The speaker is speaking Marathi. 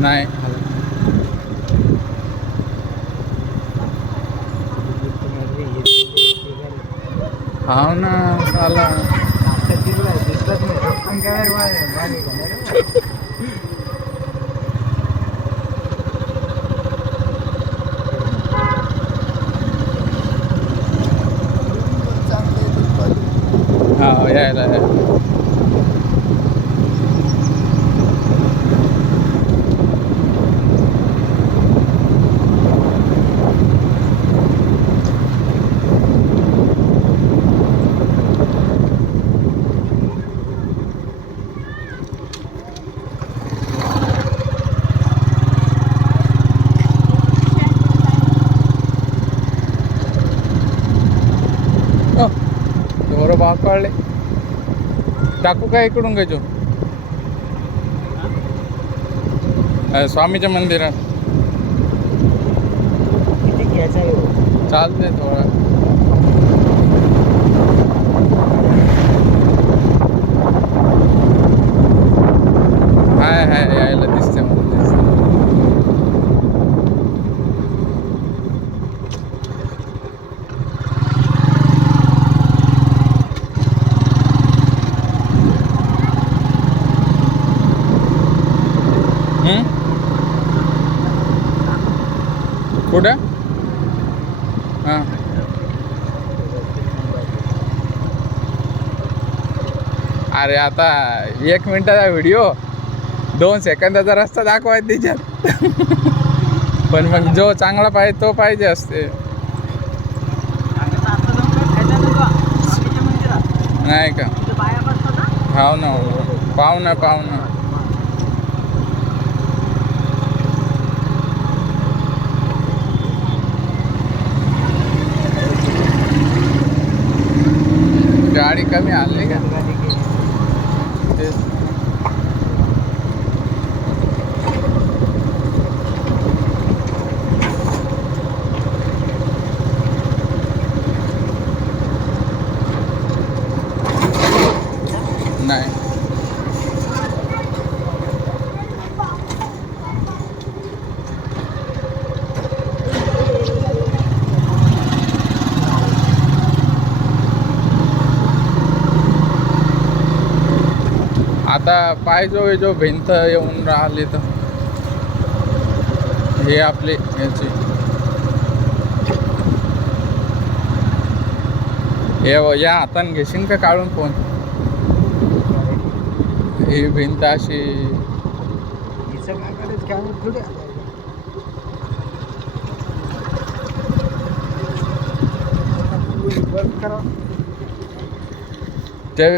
नाही हाव ना साला हा यायला ढोरं भाग पाडले टाकू काय इकडून घ्यायचो स्वामीच्या मंदिरात चालते थोडं हाय हाय यायला दिसते मला दिसते कुठं हां अरे आता 1 मिनिटाचा व्हिडिओ 2 सेकंदाचा रस्ता दाखवायचा त्याच्यात पण मग जो चांगला पाहिजे तो पाहिजे असते नाही का हाव ना पाहू ना गाडी कमी आणली का तेच नाही आता पाहिजे जो भिंत येऊन राहिली तर हे आपली याची हे या हाताने घेशील का काढून फोन ही भिंत अशी ते